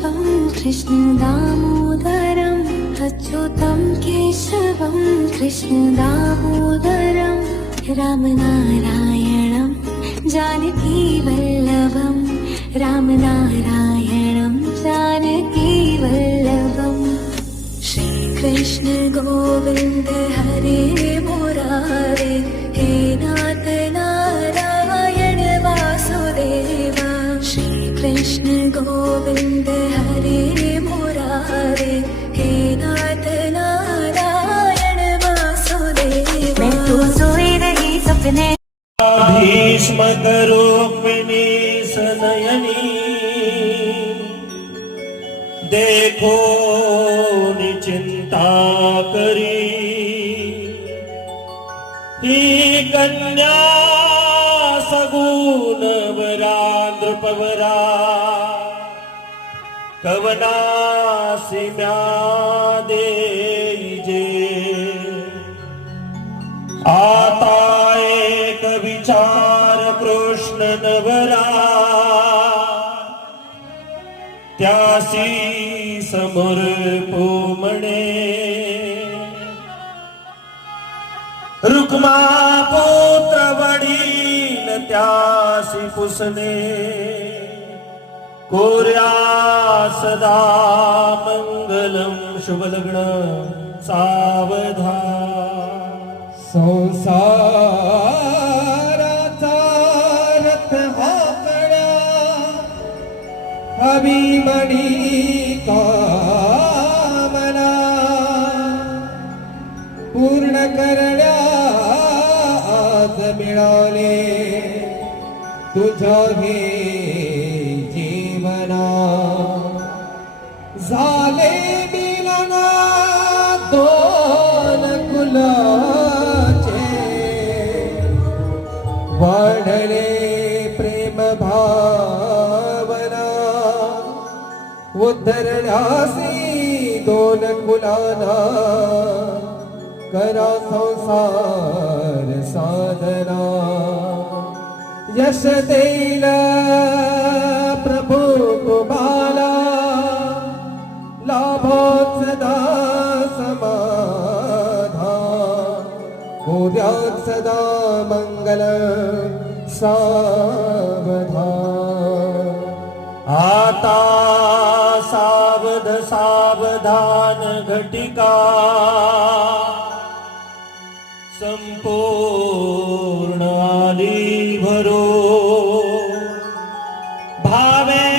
केशवं कृष्ण दामोदरम् अच्युतं केशवं कृष्ण दामोदरं रामनारायणं जानकी वल्लभं रामनारायणं जानकी वल्लभम् श्रीकृष्ण गोविन्द हरे मुरारे हे नाथ नारायण वासुदेव श्रीकृष्ण गोविन्द हरे मुरारे हे नाथ नारायण वासुदेव। मैं तो सोई रही सपने भीष्मकरूपिणी सनयनी देखो निचिंता करी ही कन्या सगुण वरा नृपवरा कवनासी म्या देजे आता एक विचार कृष्ण नवरा त्यासी समोर पोमणे रुक्मा पुत्र वडील त्यासी पुसणे कोर्या सदा मंगलम शुभ लग्न सावधान संसाराचा रथ हाकड्या अभिमनी कामना पूर्ण करण्या आज मिळाले तुझ्या हे जीवना झाले मिलना दोन कुलाचे वाढले प्रेम भावना उद्धरण्यासी दोन कुलाना करा संसार साधना यश देईल प्रभू तुम्हाला लाभात सदा समाधान उद्यात सदा मंगल सावधान आता सावध सावधान घटिका